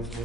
After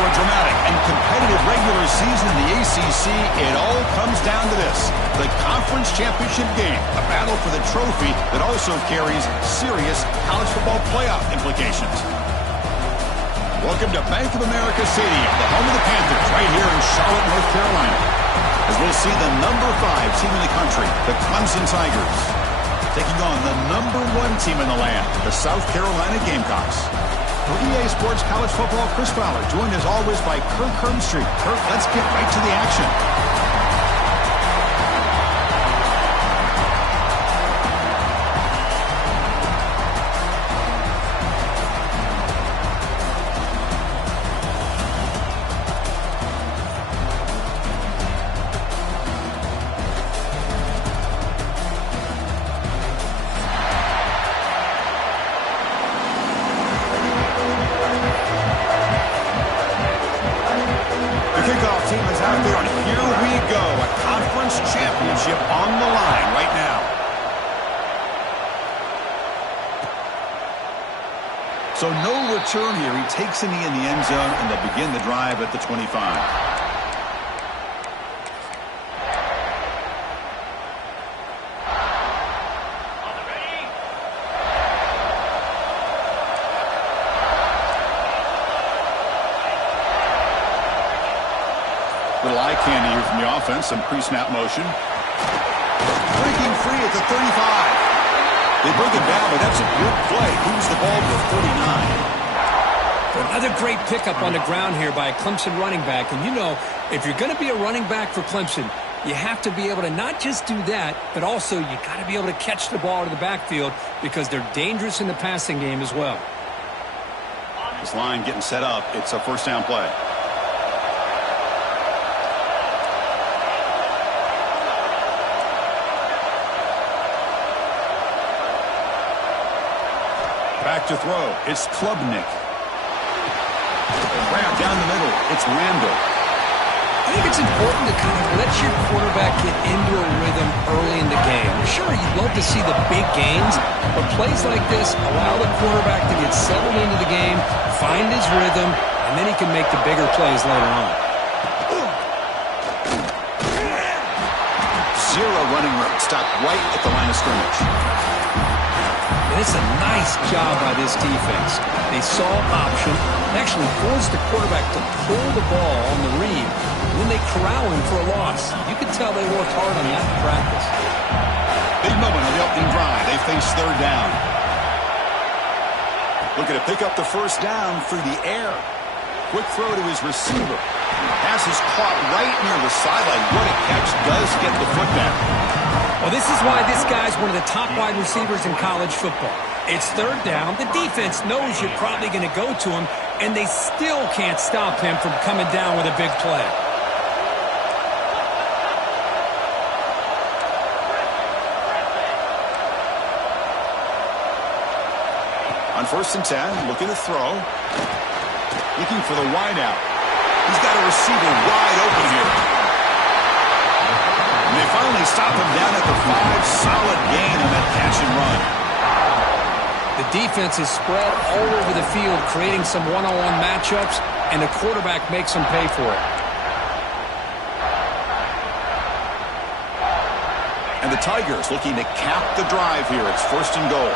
a dramatic and competitive regular season in the ACC, it all comes down to this: the conference championship game, a battle for the trophy that also carries serious college football playoff implications. Welcome to Bank of America Stadium, the home of the Panthers, right here in Charlotte, North Carolina, as we'll see the number 5 team in the country, the Clemson Tigers, taking on the number 1 team in the land, the South Carolina Gamecocks. For EA Sports College Football, Chris Fowler, joined as always by Kirk Hermstreet. Kirk, let's get right to the action. Kickoff team is out there, and here we go. A conference championship on the line right now. So no return here. He takes a knee in the end zone, and they'll begin the drive at the 25. Little eye candy here from the offense, some pre-snap motion. Breaking free at the 35. They bring it down, but that's a good play. Moves the ball to 49. Another great pickup on the ground here by a Clemson running back. And you know, if you're going to be a running back for Clemson, you have to be able to not just do that, but also you got to be able to catch the ball to the backfield because they're dangerous in the passing game as well. This line getting set up. It's a first down play. Back to throw. It's Klubnik. Wrapped down the middle. It's Randall. I think it's important to kind of let your quarterback get into a rhythm early in the game. Sure, you'd love to see the big gains, but plays like this allow the quarterback to get settled into the game, find his rhythm, and then he can make the bigger plays later on. Zero running room. Stopped right at the line of scrimmage. And it's a nice job by this defense. They saw option, actually forced the quarterback to pull the ball on the read, and then they corral him for a loss. You could tell they worked hard on that in practice. Big moment on the opening drive. They face third down. Looking to pick up the first down through the air. Quick throw to his receiver. Pass is caught right near the sideline. What a catch. Does get the foot back. Well, this is why this guy's one of the top wide receivers in college football. It's third down. The defense knows you're probably going to go to him, and they still can't stop him from coming down with a big play. On 1st and 10, looking to throw. Looking for the wide out. He's got a receiver wide open here. And they finally stop him down at the 5. Solid gain on that catch and run. The defense is spread all over the field, creating some one-on-one matchups, and the quarterback makes them pay for it. And the Tigers looking to cap the drive here. It's 1st and goal.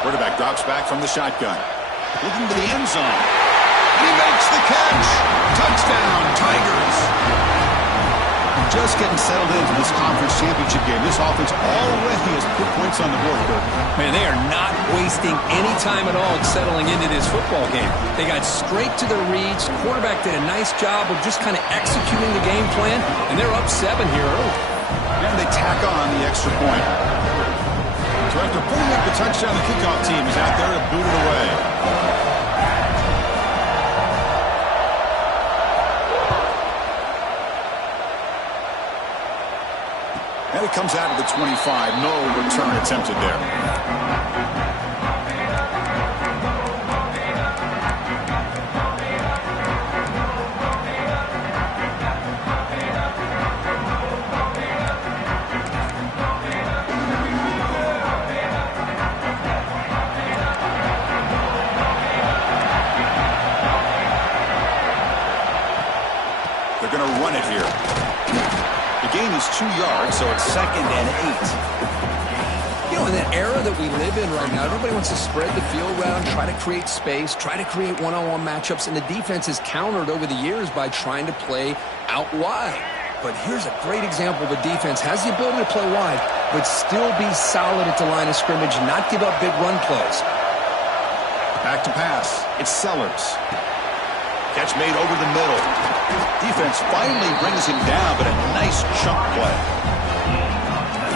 Quarterback drops back from the shotgun. Looking to the end zone. And he makes the catch. Touchdown, Tigers. just getting settled into this conference championship game. This offense already has put points on the board, Kirk. Man, they are not wasting any time at all settling into this football game. They got straight to their reads. Quarterback did a nice job of just kind of executing the game plan, and they're up 7 here early. And they tack on the extra point. So after putting up the touchdown, the kickoff team is out there to boot it away. And it comes out of the 25. No return attempted there. They're going to run it here. The gain is 2 yards, so it's 2nd and 8. You know, in that era that we live in right now, everybody wants to spread the field around, try to create space, try to create one-on-one matchups, and the defense has countered over the years by trying to play out wide. But here's a great example of a defense has the ability to play wide, but still be solid at the line of scrimmage, not give up big run plays. Back to pass. It's Sellers. Catch made over the middle. Defense finally brings him down, but a nice chunk play.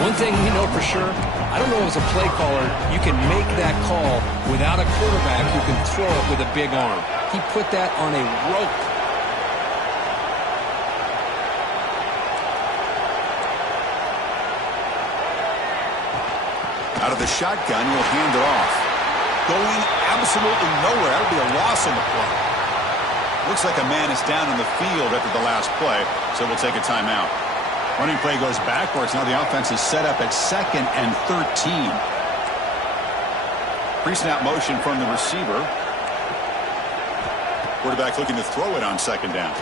One thing we know for sure, I don't know as a play caller, you can make that call without a quarterback who can throw it with a big arm. He put that on a rope. Out of the shotgun, he'll hand it off. Going absolutely nowhere. That'll be a loss in the play. Looks like a man is down in the field after the last play, so we'll take a timeout. Running play goes backwards. Now the offense is set up at 2nd and 13. Pre-snap motion from the receiver. Quarterback looking to throw it on 2nd down.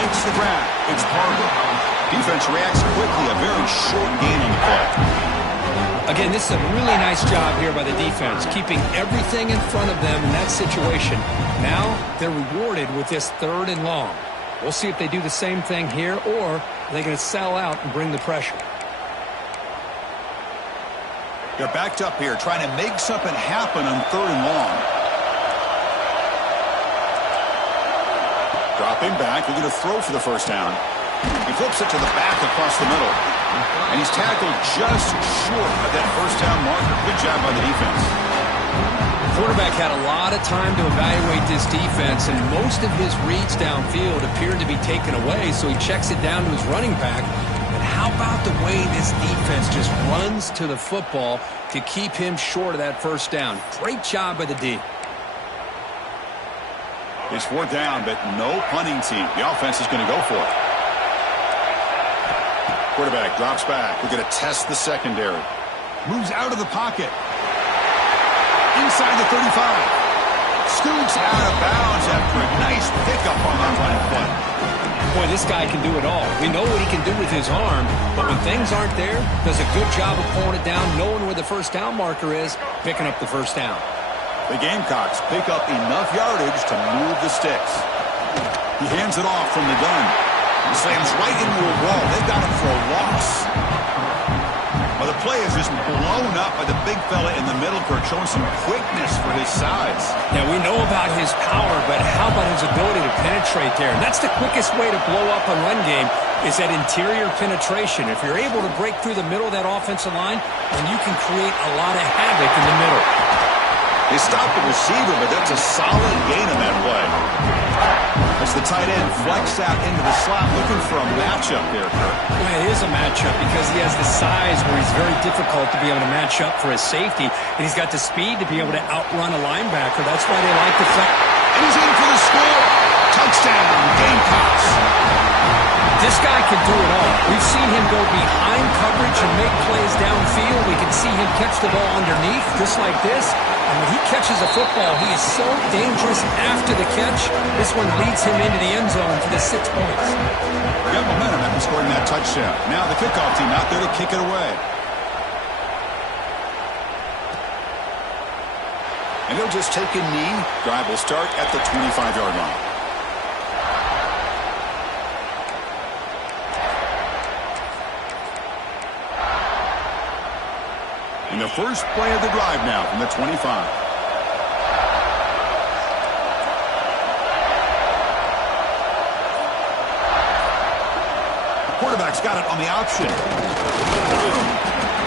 Makes the grab. It's Parker. Defense reacts quickly. A very short gain on the play. Again, this is a really nice job here by the defense, keeping everything in front of them in that situation. Now they're rewarded with this 3rd and long. We'll see if they do the same thing here, or are they going to sell out and bring the pressure. They're backed up here, trying to make something happen on 3rd and long. Dropping back, looking to throw for the 1st down. He flips it to the back across the middle. And he's tackled just short of that 1st down marker. Good job by the defense. The quarterback had a lot of time to evaluate this defense, and most of his reads downfield appeared to be taken away, so he checks it down to his running back. But how about the way this defense just runs to the football to keep him short of that 1st down? Great job by the D. It's 4th down, but no punting team. The offense is going to go for it. Quarterback drops back. We're going to test the secondary. Moves out of the pocket. Inside the 35. Scoots out of bounds after a nice pickup on that running play. Boy, this guy can do it all. We know what he can do with his arm, but when things aren't there, does a good job of pulling it down, knowing where the 1st down marker is, picking up the 1st down. The Gamecocks pick up enough yardage to move the sticks. He hands it off from the gun. He slams right into a wall. They've got him for a loss. Well, the play is just blown up by the big fella in the middle, Kirk, showing some quickness for his size. Now, we know about his power, but how about his ability to penetrate there? And that's the quickest way to blow up a run game, is that interior penetration. If you're able to break through the middle of that offensive line, then you can create a lot of havoc in the middle. They stop the receiver, but that's a solid gain on that play. As the tight end flexed out into the slot, looking for a matchup there, Kirk. Well, it is a matchup because he has the size where he's very difficult to be able to match up for his safety, and he's got the speed to be able to outrun a linebacker. That's why they like the flex. And he's in for the score. Touchdown, Gamecocks. This guy can do it all. We've seen him go behind coverage and make plays downfield. We can see him catch the ball underneath, just like this. And when he catches a football, he is so dangerous after the catch. This one leads him into the end zone for the 6 points. Got momentum after scoring that touchdown. Now the kickoff team out there to kick it away. And he'll just take a knee. Drive will start at the 25-yard line. And the first play of the drive now from the 25. Quarterback's got it on the option.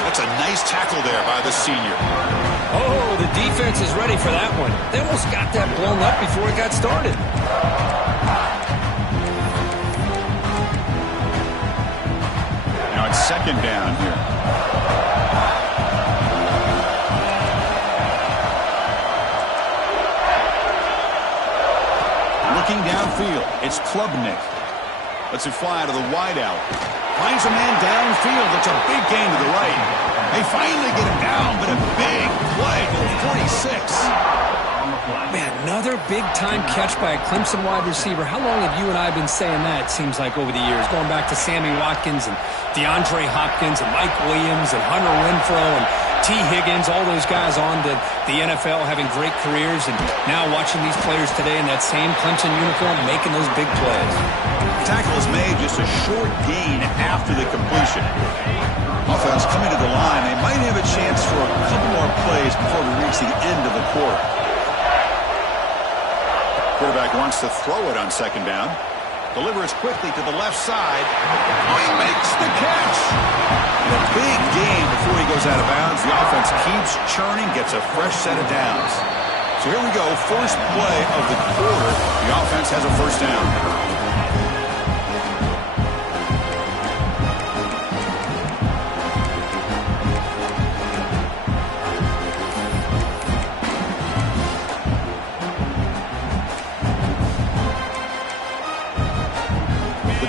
That's a nice tackle there by the senior. Oh, the defense is ready for that one. They almost got that blown up before it got started. Now it's second down here. Looking downfield, it's Klubnik. Lets it fly to the wideout. Finds a man downfield. It's a big gain to the right. They finally get him down, but a big play to the 46. Man, another big-time catch by a Clemson wide receiver. How long have you and I been saying that, it seems like, over the years? Going back to Sammy Watkins and DeAndre Hopkins and Mike Williams and Hunter Renfrow and T. Higgins, all those guys on to the NFL having great careers, and now watching these players today in that same Clemson uniform making those big plays. The tackle is made just a short gain after the completion. Offense coming to the line. They might have a chance for a couple more plays before we reach the end of the quarter. Quarterback wants to throw it on second down. Delivers quickly to the left side. Oh, he makes the catch. And a big gain before he goes out of bounds. The offense keeps churning, gets a fresh set of downs. So here we go, first play of the quarter. The offense has a first down.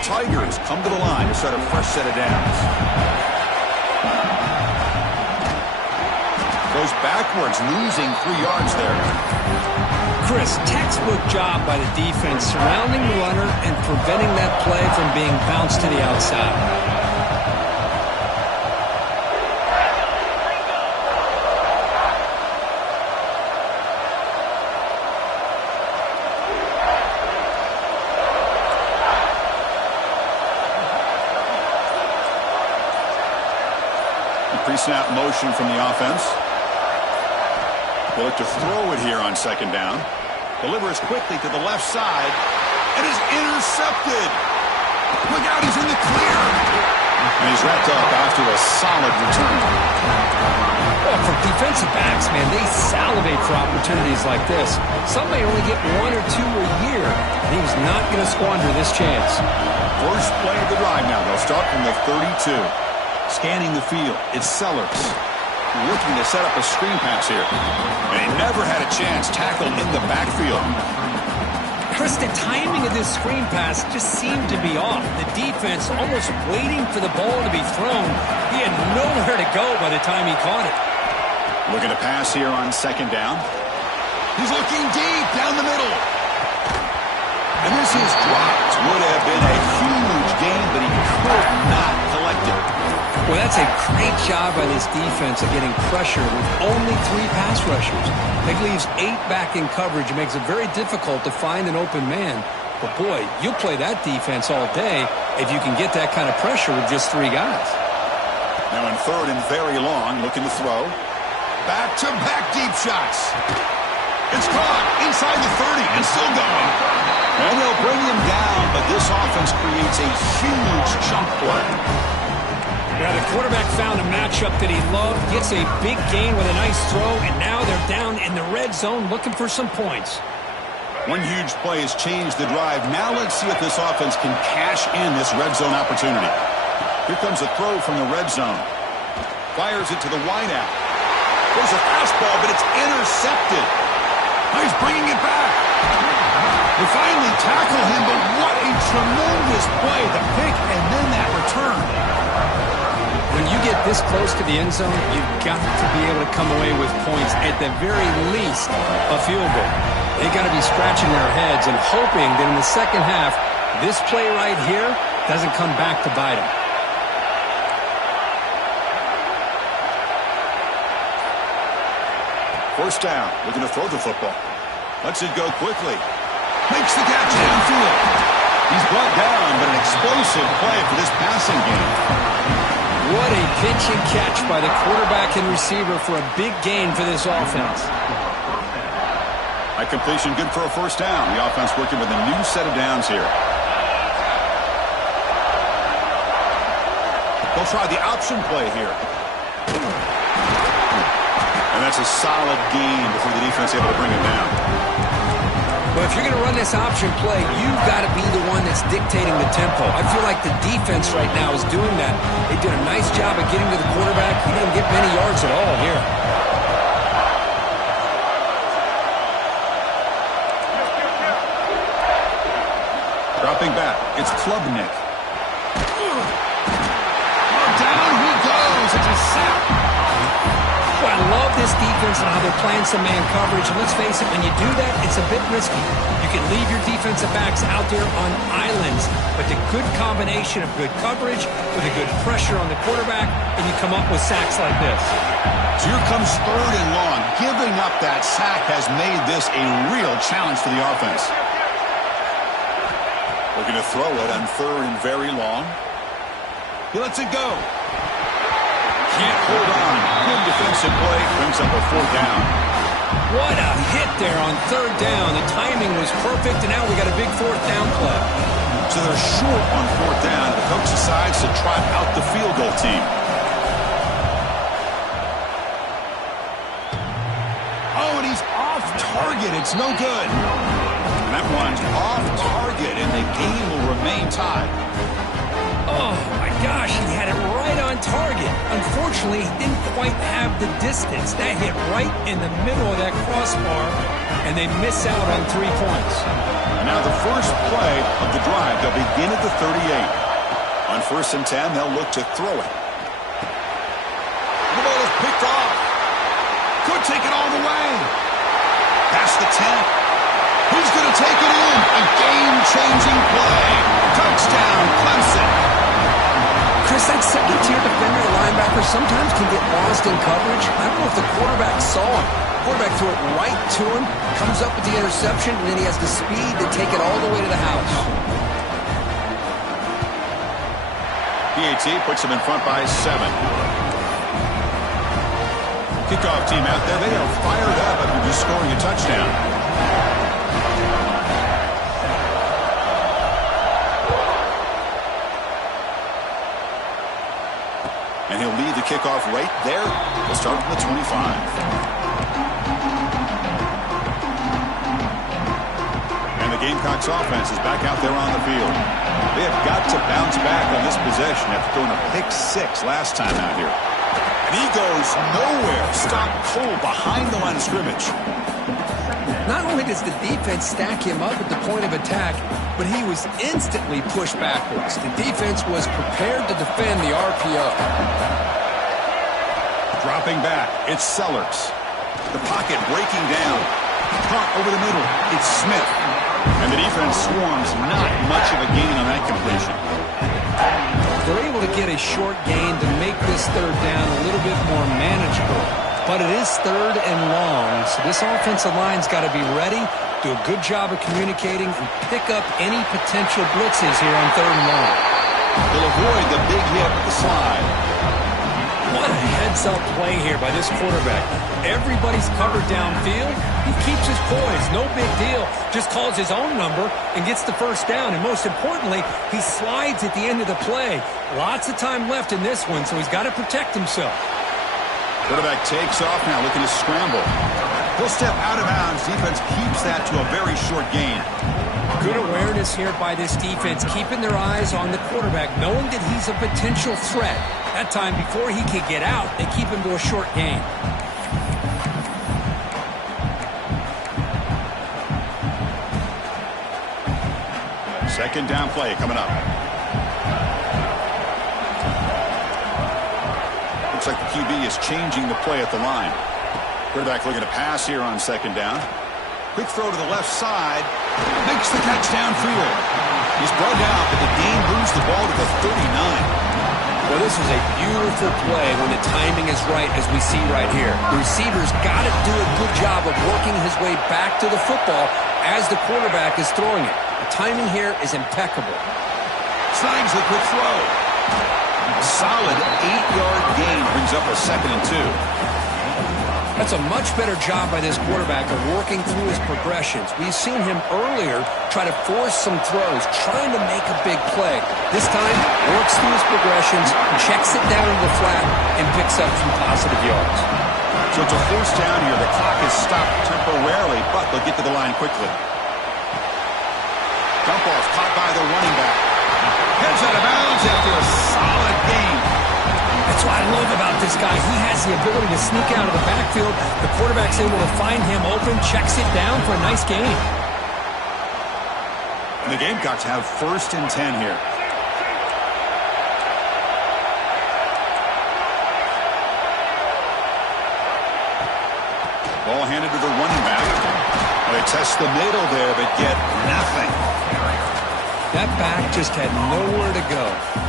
Tigers come to the line to set a fresh set of downs. Goes backwards, losing 3 yards there. Chris, textbook job by the defense surrounding the runner and preventing that play from being bounced to the outside. Pre-snap motion from the offense. They look to throw it here on second down. Delivers quickly to the left side. And is intercepted. Look out, he's in the clear. And he's wrapped up after a solid return. Well, for defensive backs, man, they salivate for opportunities like this. Some may only get 1 or 2 a year. And he's not going to squander this chance. First play of the drive now. They'll start from the 32. Scanning the field, it's Sellers. Looking to set up a screen pass here. And he never had a chance, tackled in the backfield. Chris, the timing of this screen pass just seemed to be off. The defense almost waiting for the ball to be thrown. He had nowhere to go by the time he caught it. Looking to pass here on second down. He's looking deep down the middle. And this is dropped. Would have been a huge gain, but he could not collect it. Well, that's a great job by this defense of getting pressure with only 3 pass rushers. It leaves 8 back in coverage. It makes it very difficult to find an open man. But, boy, you'll play that defense all day if you can get that kind of pressure with just 3 guys. Now in third and very long, looking to throw. Back-to-back deep shots. It's caught inside the 30 and still going. And they'll bring him down, but this offense creates a huge chunk play. Yeah, the quarterback found a matchup that he loved, gets a big gain with a nice throw, and now they're down in the red zone looking for some points. One huge play has changed the drive. Now let's see if this offense can cash in this red zone opportunity. Here comes a throw from the red zone. Fires it to the wideout. There's a fastball, but it's intercepted. Now he's bringing it back. They finally tackle him, but what a tremendous play. The pick and then that return. When you get this close to the end zone, you've got to be able to come away with points, at the very least, a field goal. They got to be scratching their heads and hoping that in the second half, this play right here doesn't come back to bite them. First down, looking to throw the football. Lets it go quickly. Makes the catch downfield. He's brought down, but an explosive play for this passing game. What a pitch and catch by the quarterback and receiver for a big gain for this offense. A completion good for a first down. The offense working with a new set of downs here. They'll try the option play here. And that's a solid gain before the defense able to bring it down. Well, if you're going to run this option play, you've got to be the one that's dictating the tempo. I feel like the defense right now is doing that. They did a nice job of getting to the quarterback. He didn't get many yards at all here. Dropping back, it's Klubnik. Down he goes. It's a sack. Well, I love this defense and how they're playing some man coverage. And let's face it, when you do that, it's a bit risky. You can leave your defensive backs out there on islands, but the good combination of good coverage with a good pressure on the quarterback, and you come up with sacks like this. So here comes 3rd and long. Giving up that sack has made this a real challenge for the offense. Looking to throw it on 3rd and very long. He lets it go. Can't hold on. Good defensive play. Brings up a 4th down. What a hit there on 3rd down. The timing was perfect, and now we got a big 4th down play. So they're short on 4th down. The coach decides to trot out the field goal team. Oh, and he's off target. It's no good. And that one's off target, and the game will remain tied. Oh, my gosh, he had it right on target. Unfortunately, he didn't quite have the distance. That hit right in the middle of that crossbar, and they miss out on 3 points. Now the first play of the drive, they'll begin at the 38. On 1st and 10, they'll look to throw it. The ball is picked off. Could take it all the way. Past the 10. Who's going to take it in? A game-changing play. Touchdown, Clemson. Chris, that second-tier defender or linebacker sometimes can get lost in coverage. I don't know if the quarterback saw him. The quarterback threw it right to him, comes up with the interception, and then he has the speed to take it all the way to the house. PAT puts him in front by 7. Kickoff team out there. They are fired up after just scoring a touchdown. And he'll lead the kickoff right there. We'll start from the 25. And the Gamecocks offense is back out there on the field. They have got to bounce back on this possession after throwing a pick-6 last time out here. And he goes nowhere. Stopped cold behind the line of scrimmage. Not only does the defense stack him up at the point of attack, but he was instantly pushed backwards. The defense was prepared to defend the RPO. Dropping back, it's Sellers. The pocket breaking down. Punt over the middle, it's Smith. And the defense swarms, not much of a gain on that completion. They're able to get a short gain to make this 3rd down a little bit more manageable. But it is 3rd and long, so this offensive line's got to be ready, do a good job of communicating, and pick up any potential blitzes here on 3rd and long. They'll avoid the big hit with the slide. What a heads-up play here by this quarterback. Everybody's covered downfield. He keeps his poise, no big deal. Just calls his own number and gets the 1st down. And most importantly, he slides at the end of the play. Lots of time left in this one, so he's got to protect himself. Quarterback takes off now, looking to scramble. He'll step out of bounds. Defense keeps that to a very short gain. Good awareness here by this defense, keeping their eyes on the quarterback, knowing that he's a potential threat. That time, before he can get out, they keep him to a short gain. Second down play coming up. Looks like the QB is changing the play at the line. Quarterback looking to pass here on 2nd down. Quick throw to the left side. Makes the catch downfield. He's brought down, but the game moves the ball to the 39. Well, this was a beautiful play when the timing is right, as we see right here. The receiver's got to do a good job of working his way back to the football as the quarterback is throwing it. The timing here is impeccable. Snags the quick throw. A solid 8-yard gain brings up a 2nd and 2. That's a much better job by this quarterback of working through his progressions. We've seen him earlier try to force some throws, trying to make a big play. This time, works through his progressions, checks it down to the flat, and picks up some positive yards. So it's a 1st down here. The clock is stopped temporarily, but they'll get to the line quickly. Dump off caught by the running back. Heads out of bounds after a solid gain. That's what I love about this guy. He has the ability to sneak out of the backfield. The quarterback's able to find him open, checks it down for a nice gain. And the Gamecocks have 1st and 10 here. Ball handed to the running back. They test the middle there, but get nothing. That back just had nowhere to go.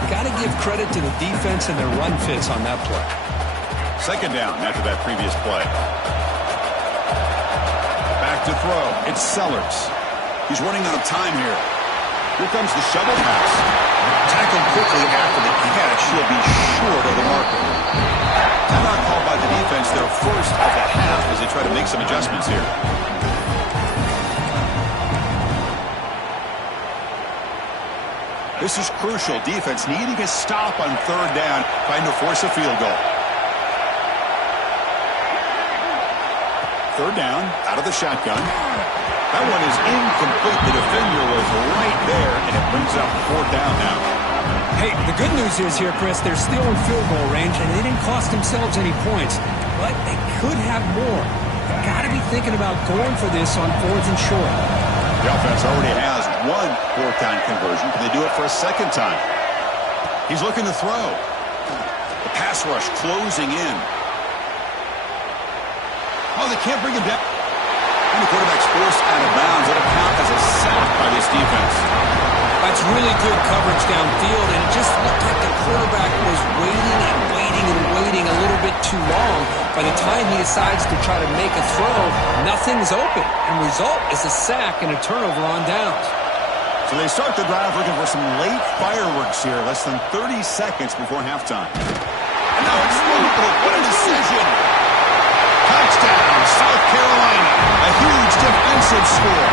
Got to give credit to the defense and their run fits on that play. 2nd down after that previous play. Back to throw. It's Sellers. He's running out of time here. Here comes the shovel pass. Tackled quickly after the catch. He'll be short of the marker. Timeout called by the defense, their 1st of the half as they try to make some adjustments here. This is crucial. Defense needing a stop on 3rd down, trying to force a field goal. 3rd down, out of the shotgun. That one is incomplete. The defender was right there, and it brings up 4th down now. Hey, the good news is here, Chris, they're still in field goal range, and they didn't cost themselves any points, but they could have more. They've got to be thinking about going for this on 4th and short. The offense already has 1 4th down conversion. Can they do it for a 2nd time? He's looking to throw. The pass rush closing in. Oh, they can't bring him down. And the quarterback's forced out of bounds. It'll count as a sack by this defense. That's really good coverage downfield, and it just looked like the quarterback was waiting and waiting and waiting a little bit too long. By the time he decides to try to make a throw, nothing's open. And result is a sack and a turnover on downs. So they start the drive looking for some late fireworks here, less than 30 seconds before halftime. And now it's movable. What a decision. Touchdown, South Carolina. A huge defensive score.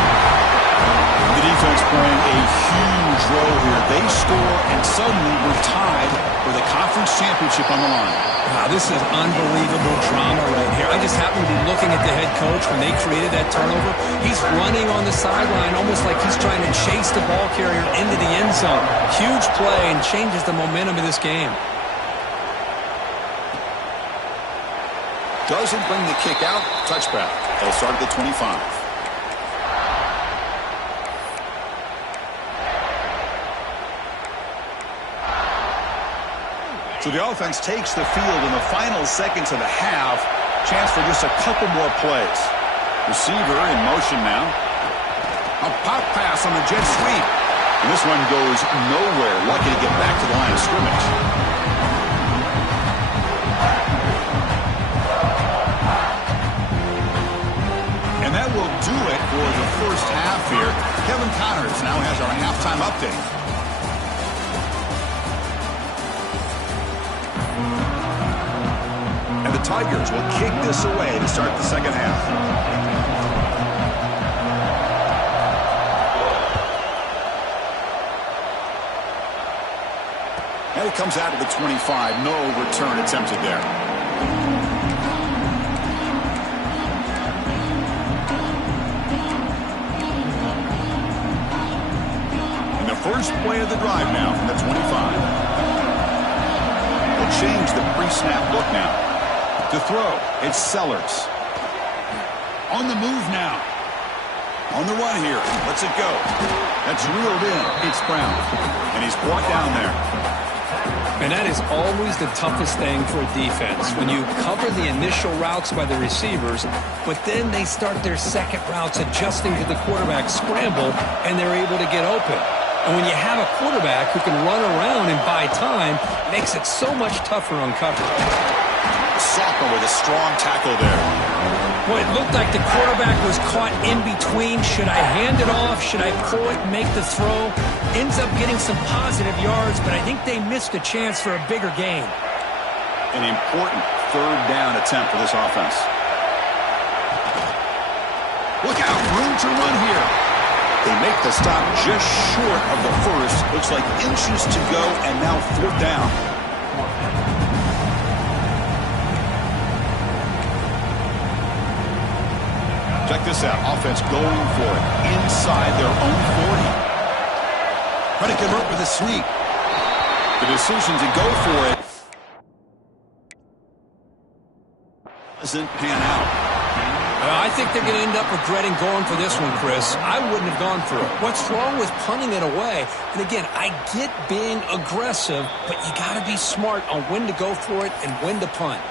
The defense playing a huge role here. They score, and suddenly we're tied for the conference championship on the line. Wow, this is unbelievable drama right here. I just happen to be looking at the head coach when they created that turnover. He's running on the sideline almost like he's trying to chase the ball carrier into the end zone. Huge play and changes the momentum of this game. Doesn't bring the kick out. Touchback. They'll start at the 25. So the offense takes the field in the final seconds of the half. Chance for just a couple more plays. Receiver in motion now. A pop pass on the jet sweep. And this one goes nowhere. Lucky to get back to the line of scrimmage. And that will do it for the 1st half here. Kevin Connors now has our halftime update. And the Tigers will kick this away to start the 2nd half. And it comes out of the 25. No return attempted there. And the first play of the drive now from the 25. We'll change the pre-snap look now. To throw, it's Sellers. On the move now. On the run here. Lets it go. That's reeled in. It's Brown. And he's brought down there. And that is always the toughest thing for a defense, when you cover the initial routes by the receivers, but then they start their second routes adjusting to the quarterback scramble, and they're able to get open. And when you have a quarterback who can run around and buy time, it makes it so much tougher on coverage. Soccer with a strong tackle there. Well, it looked like the quarterback was caught in between. Should I hand it off? Should I pull it and make the throw? ends up getting some positive yards, but I think they missed a chance for a bigger gain. An important third down attempt for this offense. Look out, room to run here. They make the stop just short of the first. Looks like inches to go, and now fourth down. Check this out. Offense going for it inside their own 40. Trying to convert with a sweep. The decision to go for it doesn't pan out. I think they're going to end up regretting going for this one, Chris. I wouldn't have gone for it. What's wrong with punting it away? And again, I get being aggressive, but you got to be smart on when to go for it and when to punt.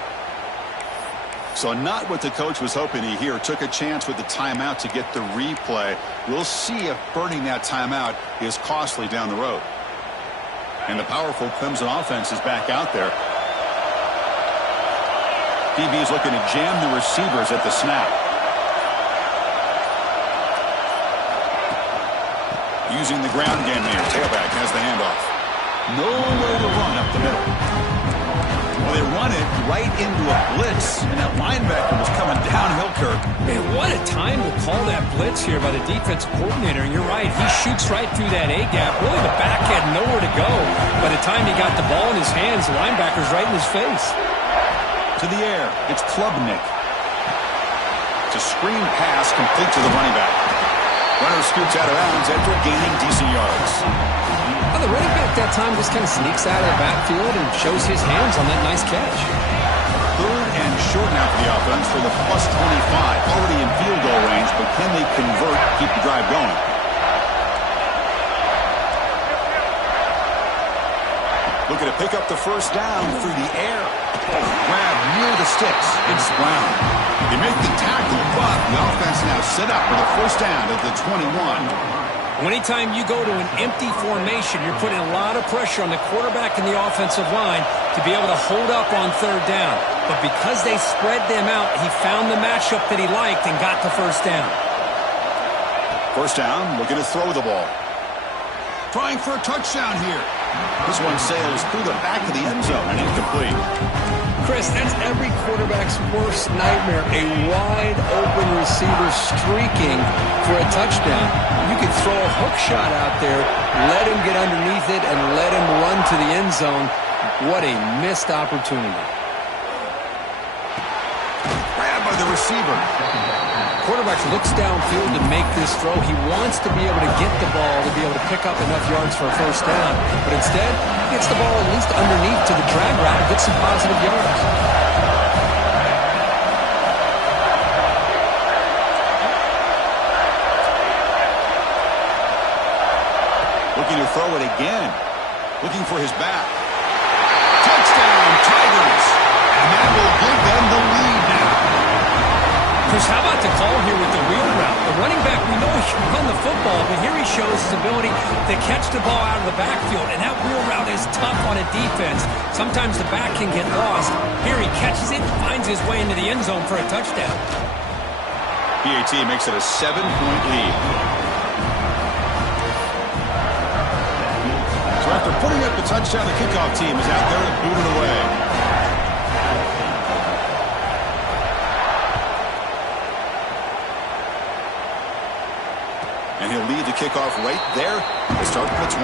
So not what the coach was hoping to hear. Took a chance with the timeout to get the replay. We'll see if burning that timeout is costly down the road. And the powerful Clemson offense is back out there. DB is looking to jam the receivers at the snap. Using the ground game here. Tailback has the handoff. Nowhere to run up the middle. Well, they run it right into a blitz, and that linebacker was coming downhill, Kirk. Man, what a time to call that blitz here by the defensive coordinator. And you're right, he shoots right through that A-gap. Really, the back had nowhere to go. By the time he got the ball in his hands, the linebacker's right in his face. To the air, it's Klubnik. It's a screen pass complete to the running back. Runner scoots out of bounds after gaining decent yards. Well, the running back that time just kind of sneaks out of the backfield and shows his hands on that nice catch. Third and short now for the offense for the plus 25. Already in field goal range, but can they convert, keep the drive going? Looking to pick up the first down through the air. Grab near the sticks. It's Brown. They make the tackle, but the offense now set up with a first down at the 21. Anytime you go to an empty formation, you're putting a lot of pressure on the quarterback and the offensive line to be able to hold up on third down. But because they spread them out, he found the matchup that he liked and got the first down. First down, looking to throw the ball. Trying for a touchdown here. This one sails through the back of the end zone and incomplete. Chris, that's every quarterback's worst nightmare. A wide-open receiver streaking for a touchdown. You could throw a hook shot out there, let him get underneath it, and let him run to the end zone. What a missed opportunity. Grabbed by the receiver. Quarterback looks downfield to make this throw. He wants to be able to get the ball to be able to pick up enough yards for a first down. But instead, he gets the ball at least underneath to the drag route and gets some positive yards. Looking to throw it again. Looking for his back. Touchdown, Tigers! And that will give them the lead now. Chris, how about the call here with the wheel route? The running back, we know he can run the football, but here he shows his ability to catch the ball out of the backfield, and that wheel route is tough on a defense. Sometimes the back can get lost. Here he catches it, finds his way into the end zone for a touchdown. PAT makes it a 7-point lead. So after putting up the touchdown, the kickoff team is out there to boot it away. And he'll lead the kickoff right there. We'll start with 25.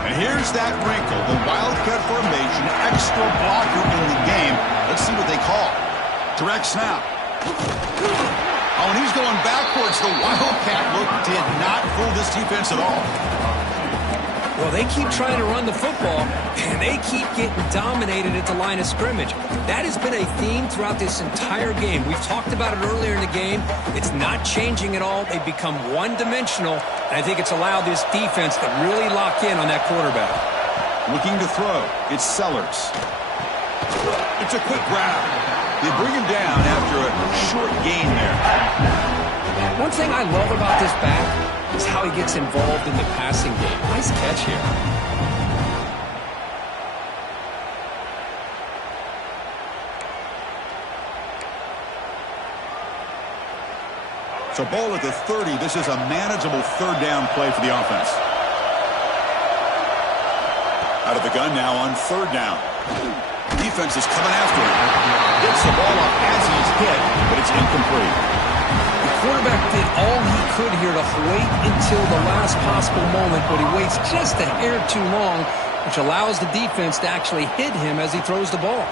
And here's that wrinkle. The Wildcat formation, extra blocker in the game. Let's see what they call. Direct snap. Oh, and he's going backwards. The Wildcat look did not fool this defense at all. Well, they keep trying to run the football, and they keep getting dominated at the line of scrimmage. That has been a theme throughout this entire game. We've talked about it earlier in the game. It's not changing at all. They've become one-dimensional, and I think it's allowed this defense to really lock in on that quarterback. Looking to throw. It's Sellers. It's a quick grab. They bring him down after a short gain there. One thing I love about this back is how he gets involved in the passing game. Nice catch here. So ball at the 30. This is a manageable third down play for the offense. Out of the gun now on third down. Defense is coming after him. Gets the ball off as he's hit, but it's incomplete. The quarterback did all he could here to wait until the last possible moment, but he waits just a hair too long, which allows the defense to actually hit him as he throws the ball.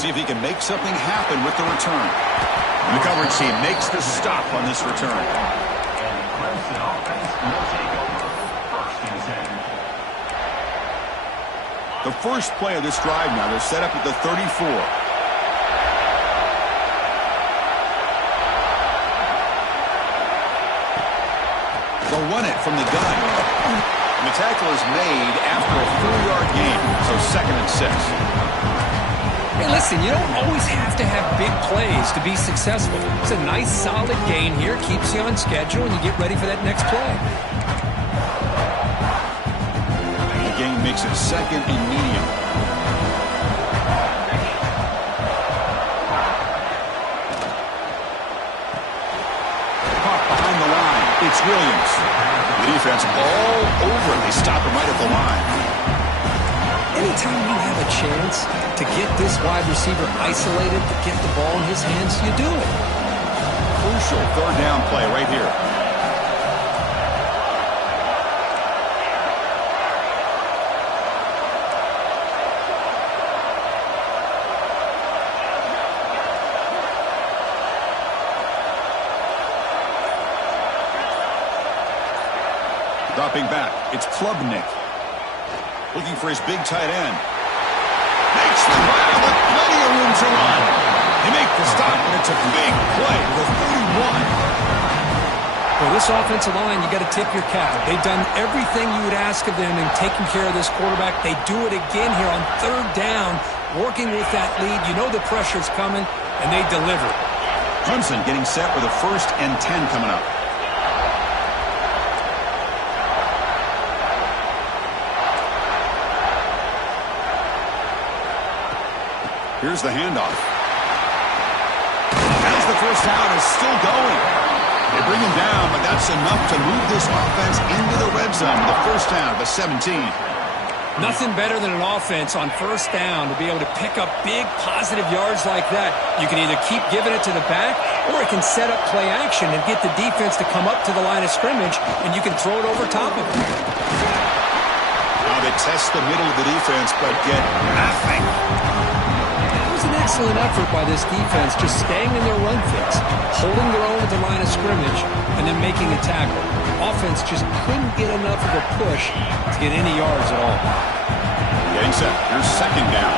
See if he can make something happen with the return. And the coverage team makes the stop on this return. The first play of this drive now, they're set up at the 34. They'll run it from the gun. And the tackle is made after a 4-yard gain, so 2nd and 6. Hey, listen, you don't always have to have big plays to be successful. It's a nice, solid gain here, keeps you on schedule, and you get ready for that next play. The gain makes it 2nd and medium. Caught behind the line. It's Williams. The defense all over it. They stop him right at the line. Anytime you have a chance to get this wide receiver isolated, to get the ball in his hands, you do it. Crucial third down play right here. Dropping back, it's Klubnik. Looking for his big tight end. Makes the grab with plenty of room to run. They make the stop, and it's a big play to the 31. Well, this offensive line, you got to tip your cap. They've done everything you would ask of them in taking care of this quarterback. They do it again here on third down, working with that lead. You know the pressure's coming, and they deliver. Clemson getting set with a 1st and 10 coming up. Here's the handoff. As the first down is still going. They bring him down, but that's enough to move this offense into the red zone. The first down, the 17. Nothing better than an offense on first down to be able to pick up big positive yards like that. You can either keep giving it to the back, or it can set up play action and get the defense to come up to the line of scrimmage, and you can throw it over top of them. Now they test the middle of the defense, but get nothing. An excellent effort by this defense, just staying in their run fits, holding their own at the line of scrimmage, and then making a tackle. Offense just couldn't get enough of a push to get any yards at all. Getting set. Here's 2nd down.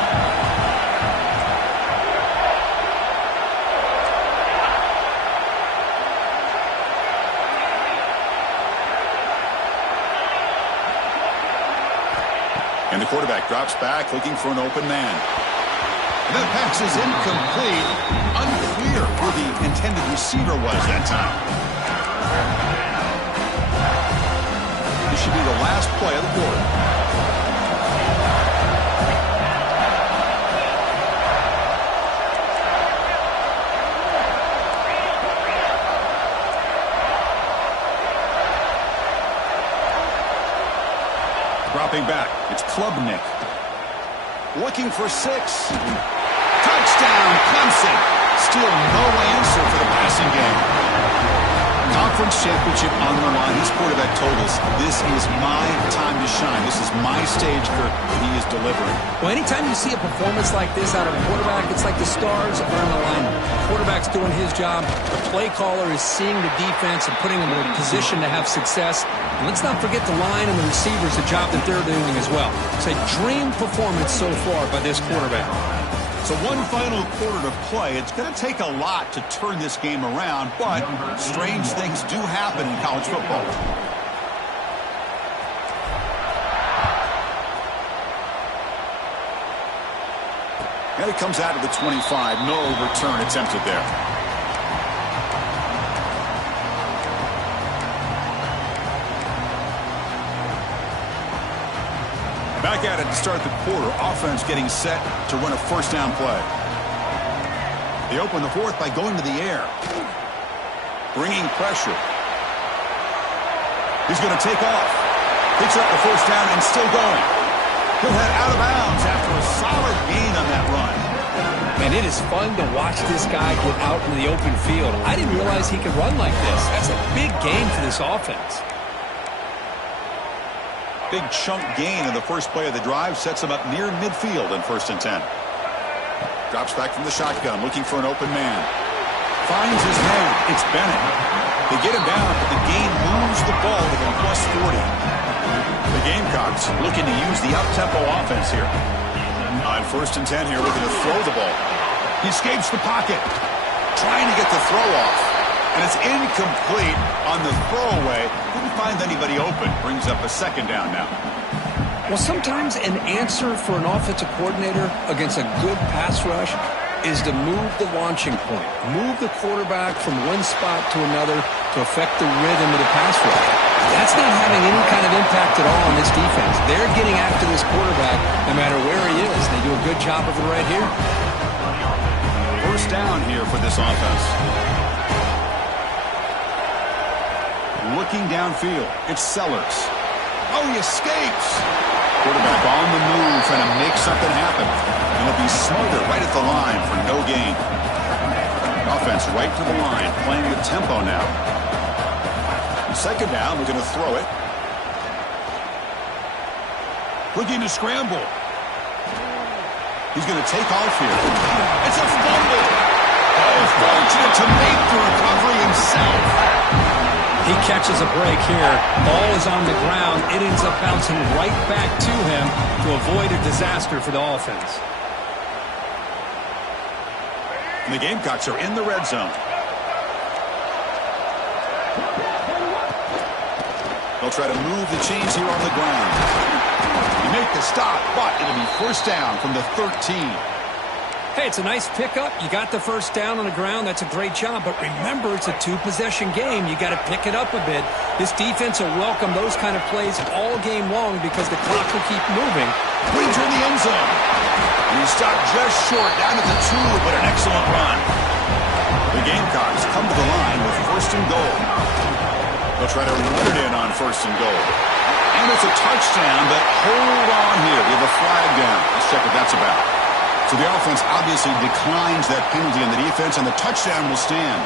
And the quarterback drops back, looking for an open man. And that pass is incomplete. Unclear who the intended receiver was that time. This should be the last play of the quarter. Dropping back, it's Klubnik. Looking for 6. Touchdown, Clemson. Still no answer for the passing game. Conference championship on the line. This quarterback told us, this is my time to shine. This is my stage, Kirk. He is delivering. Well, anytime you see a performance like this out of a quarterback, it's like the stars are on the line. The quarterback's doing his job. The play caller is seeing the defense and putting them in a position to have success. And let's not forget the line and the receivers, the job that they're doing as well. It's a dream performance so far by this quarterback. So one final quarter to play. It's going to take a lot to turn this game around, but strange things do happen in college football. And it comes out of the 25. No return attempted there. Back at it to start the quarter. Offense getting set to run a first down play. They open the 4th by going to the air. bringing pressure. He's going to take off. Picks up the first down and still going. He'll head out of bounds after a solid gain on that run. And it is fun to watch this guy get out in the open field. I didn't realize he could run like this. That's a big gain for this offense. Big chunk gain in the first play of the drive sets him up near midfield in 1st and 10. Drops back from the shotgun, looking for an open man. Finds his man. It's Bennett. They get him down, but the gain moves the ball to the +40. The Gamecocks looking to use the up-tempo offense here. On 1st and 10 here, looking to throw the ball. He escapes the pocket, trying to get the throw off. And it's incomplete on the throwaway. Couldn't find anybody open. Brings up a 2nd down now. Well, sometimes an answer for an offensive coordinator against a good pass rush is to move the launching point. Move the quarterback from one spot to another to affect the rhythm of the pass rush. That's not having any kind of impact at all on this defense. They're getting after this quarterback no matter where he is. They do a good job of it right here. 1st down here for this offense. Looking downfield. It's Sellers. Oh, he escapes. Quarterback on the move, trying to make something happen. And it'll be smothered right at the line for no gain. Offense right to the line, playing with tempo now. 2nd down, we're going to throw it. Looking to scramble. He's going to take off here. It's a fumble. Oh, fortunate to make the recovery himself. He catches a break here. Ball is on the ground. It ends up bouncing right back to him to avoid a disaster for the offense. And the Gamecocks are in the red zone. They'll try to move the chains here on the ground. You make the stop, but it'll be 1st down from the 13. Hey, it's a nice pickup. You got the 1st down on the ground. That's a great job. But remember, it's a 2-possession game. You got to pick it up a bit. This defense will welcome those kind of plays all game long because the clock will keep moving. Brings her in the end zone. And he stopped just short, down at the 2, but an excellent run. The Gamecocks come to the line with 1st and goal. They'll try to run it in on 1st and goal. And it's a touchdown, but hold on here. We have a flag down. Let's check what that's about. So the offense obviously declines that penalty on the defense, and the touchdown will stand.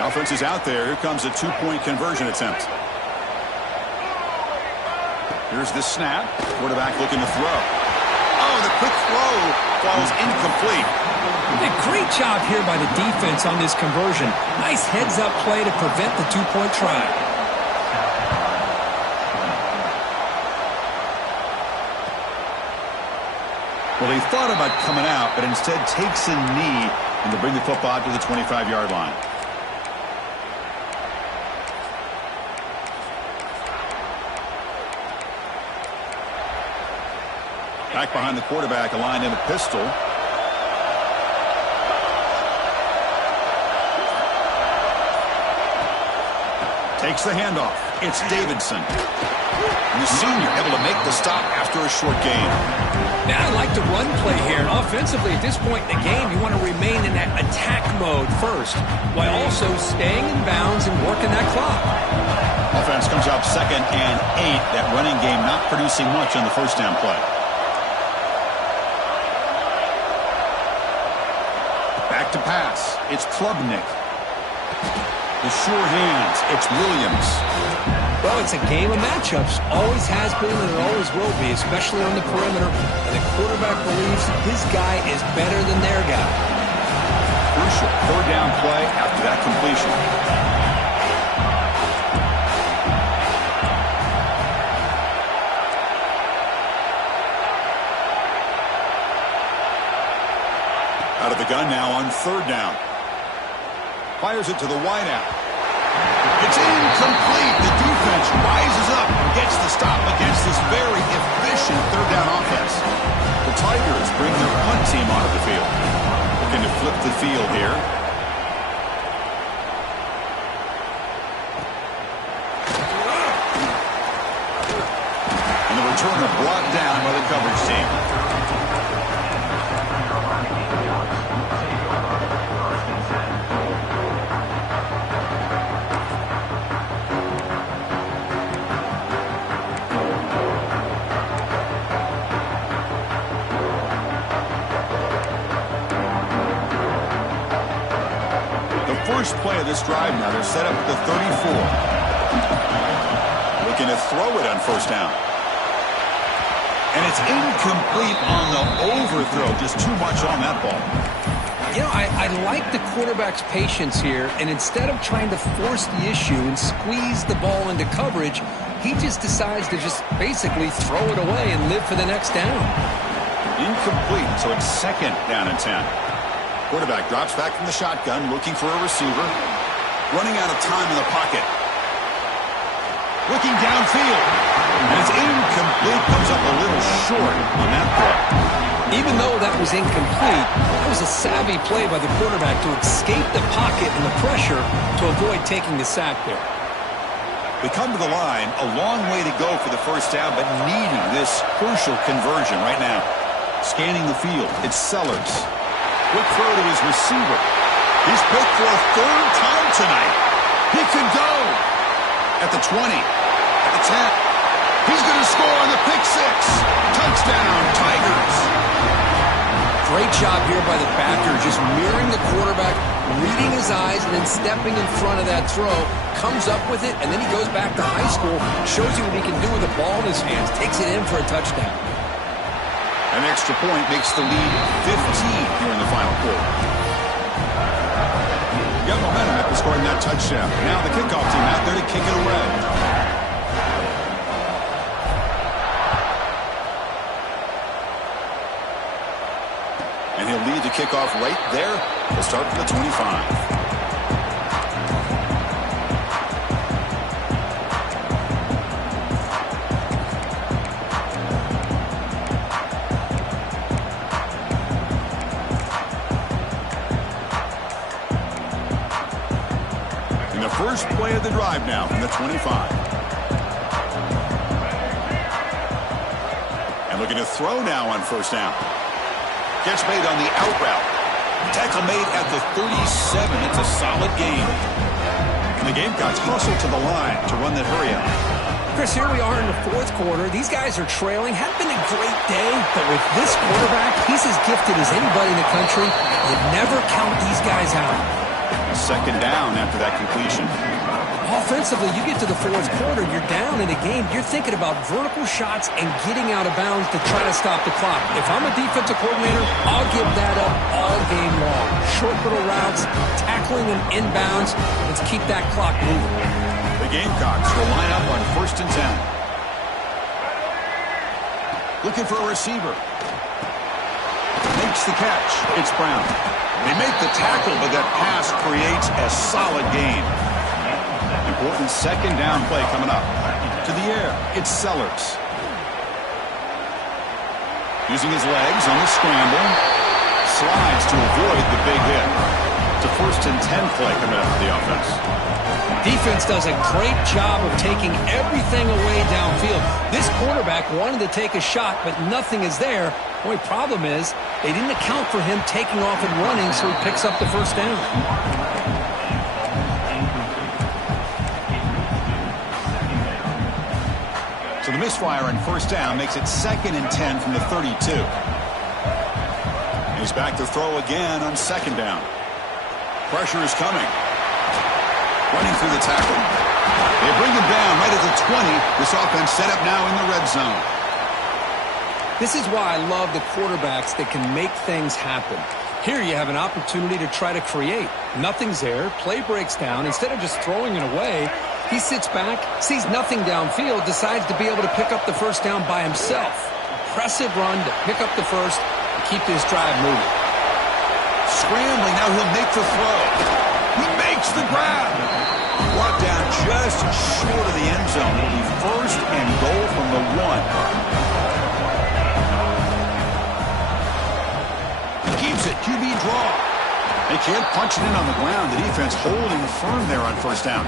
The offense is out there. Here comes a 2-point conversion attempt. Here's the snap. Quarterback looking to throw. Oh, the quick throw falls incomplete. A great job here by the defense on this conversion. Nice heads-up play to prevent the 2-point try. Well, he thought about coming out, but instead takes a knee and to bring the football to the 25-yard line. Back behind the quarterback, aligned in a pistol. Takes the handoff. It's Davidson. And the senior able to make the stop after a short gain. Now, I like the run play here. And offensively, at this point in the game, you want to remain in that attack mode first, while also staying in bounds and working that clock. Offense comes up 2nd and 8. That running game not producing much on the 1st down play. Back to pass. It's Klubnik. The sure hands. It's Williams. Well, it's a game of matchups. Always has been and it always will be, especially on the perimeter. And the quarterback believes his guy is better than their guy. Crucial 3rd down play after that completion. Out of the gun now on 3rd down. Fires it to the wideout. It's incomplete. The defense rises up and gets the stop against this very efficient 3rd down offense. The Tigers bring their punt team onto the field. Looking to flip the field here. And the returner brought down by the coverage team. First play of this drive now. They're set up at the 34. Looking to throw it on first down. And it's incomplete on the overthrow. Just too much on that ball. You know, I like the quarterback's patience here, and instead of trying to force the issue and squeeze the ball into coverage, he just decides to just basically throw it away and live for the next down. Incomplete, so it's second down and 10. Quarterback drops back from the shotgun, looking for a receiver. Running out of time in the pocket. Looking downfield. And it's incomplete, comes up a little short on that play. Even though that was incomplete, that was a savvy play by the quarterback to escape the pocket and the pressure to avoid taking the sack there. We come to the line, a long way to go for the first down, but needing this crucial conversion right now. Scanning the field, it's Sellers. Quick throw to his receiver. He's picked for a third time tonight. He could go at the 20, at the 10. He's going to score on the pick six. Touchdown, Tigers. Great job here by the backer, just mirroring the quarterback, reading his eyes, and then stepping in front of that throw. Comes up with it, and then he goes back to high school, shows you what he can do with the ball in his hands, takes it in for a touchdown. An extra point makes the lead 15 here in the final quarter. Got momentum after scoring that touchdown. Now the kickoff team out there to kick it away. And he'll lead the kickoff right there. He'll start from the 25. First play of the drive now from the 25. And looking to throw now on first down. Catch made on the out route. Tackle made at the 37. It's a solid game. And the Gamecocks hustle to the line to run that hurry out. Chris, here we are in the fourth quarter. These guys are trailing. Had been a great day, but with this quarterback, he's as gifted as anybody in the country. You never count these guys out. Second down after that completion. Offensively, you get to the fourth quarter, you're down in a game. You're thinking about vertical shots and getting out of bounds to try to stop the clock. If I'm a defensive coordinator, I'll give that up all game long. Short little routes, tackling them inbounds. Let's keep that clock moving. The Gamecocks will line up on first and 10. Looking for a receiver. Makes the catch. It's Brown. They make the tackle, but that pass creates a solid gain. Important second down play coming up. To the air, it's Sellers. Using his legs on the scramble. Slides to avoid the big hit. It's a first and 10 play coming up for the offense. Defense does a great job of taking everything away downfield. This quarterback wanted to take a shot, but nothing is there. The only problem is they didn't account for him taking off and running, so he picks up the first down. So the misfire on first down makes it second and 10 from the 32. He's back to throw again on second down. Pressure is coming. Running through the tackle. They bring him down right at the 20. This offense set up now in the red zone. This is why I love the quarterbacks that can make things happen. Here you have an opportunity to try to create. Nothing's there. Play breaks down. Instead of just throwing it away, he sits back, sees nothing downfield, decides to be able to pick up the first down by himself. Impressive run to pick up the first and keep this drive moving. Scrambling. Now he'll make the throw. He makes the grab. Brought down just short of the end zone. It'll be first and goal from the 1. Keeps it. QB draw. They can't punch it in on the ground. The defense holding firm there on first down.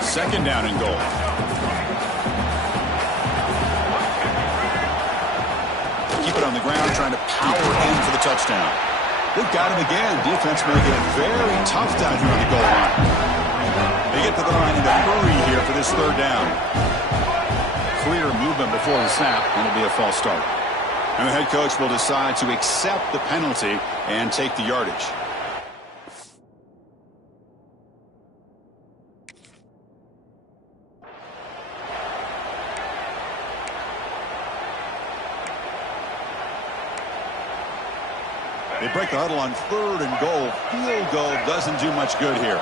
Second down and goal. Keep it on the ground, trying to power in for the touchdown. They've got him again. Defense making it very tough down here on the goal line. They get to the line in a hurry here for this third down. Clear movement before the snap, and it'll be a false start. And the head coach will decide to accept the penalty and take the yardage. They break the huddle on 3rd and goal. Field goal doesn't do much good here.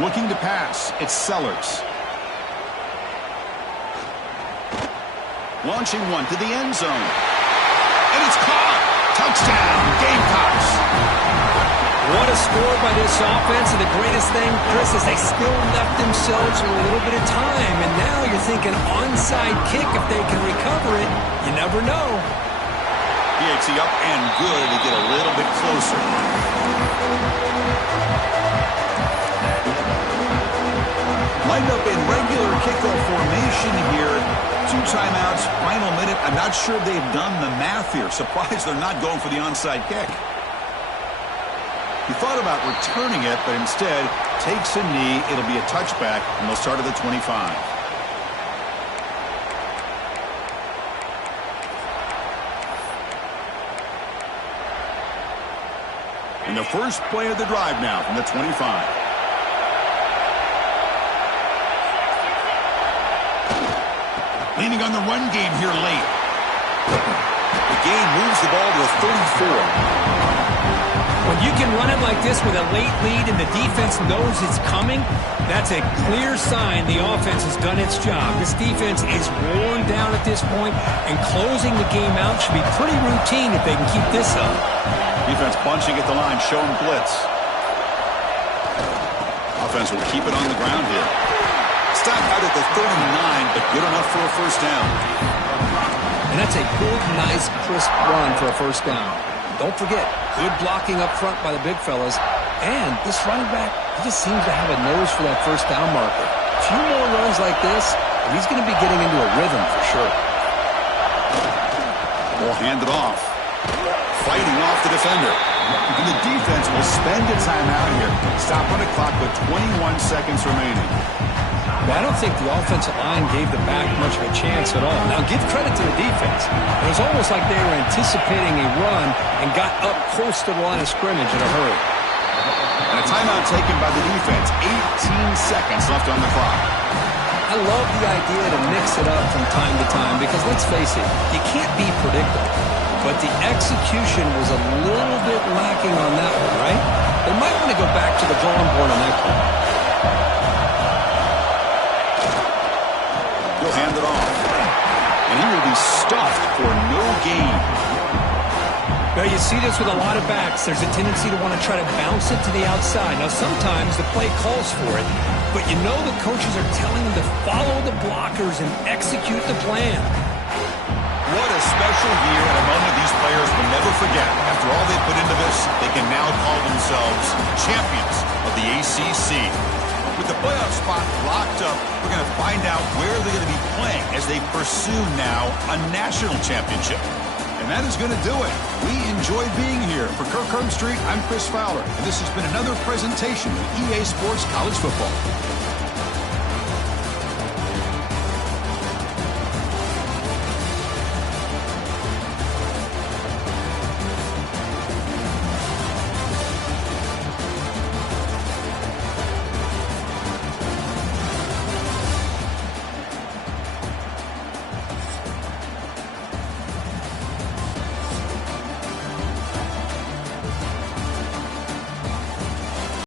Looking to pass, it's Sellers. Launching one to the end zone. And it's caught. Touchdown, Gamecocks. What a score by this offense. And the greatest thing, Chris, is they still left themselves with a little bit of time. And now you're thinking onside kick if they can recover it. You never know. PAT up and good to get a little bit closer. Lined up in regular kickoff formation here. 2 timeouts, final minute. I'm not sure they've done the math here. Surprised they're not going for the onside kick. He thought about returning it, but instead takes a knee. It'll be a touchback, and they'll start at the 25. And the first play of the drive now from the 25. Leaning on the run game here late. The game moves the ball to the 34. When you can run it like this with a late lead and the defense knows it's coming, that's a clear sign the offense has done its job. This defense is worn down at this point, and closing the game out should be pretty routine if they can keep this up. Defense bunching at the line, showing blitz. Offense will keep it on the ground here. Stop out at the 39, but good enough for a first down. And that's a good, nice, crisp run for a first down. Don't forget, good blocking up front by the big fellas. And this running back, he just seems to have a nose for that first down marker. A few more runs like this, and he's going to be getting into a rhythm for sure. Ball handed off. Fighting off the defender. And the defense will spend a timeout here. Stop on the clock with 21 seconds remaining. I don't think the offensive line gave the back much of a chance at all. Now, give credit to the defense. It was almost like they were anticipating a run and got up close to the line of scrimmage in a hurry. And a timeout taken by the defense. 18 seconds left on the clock. I love the idea to mix it up from time to time because, let's face it, you can't be predictable. But the execution was a little bit lacking on that one, right? They might want to go back to the drawing board on that call. He'll hand it off. And he will be stuffed for no gain. Now, you see this with a lot of backs. There's a tendency to want to try to bounce it to the outside. Now, sometimes the play calls for it, but you know the coaches are telling them to follow the blockers and execute the plan. What a special year and a moment these players will never forget. After all they put into this, they can now call themselves champions of the ACC. With the playoff spot locked up, we're going to find out where they're going to be playing as they pursue now a national championship. And that is going to do it. We enjoyed being here. For Kirk Herbstreit, I'm Chris Fowler, and this has been another presentation of EA Sports College Football.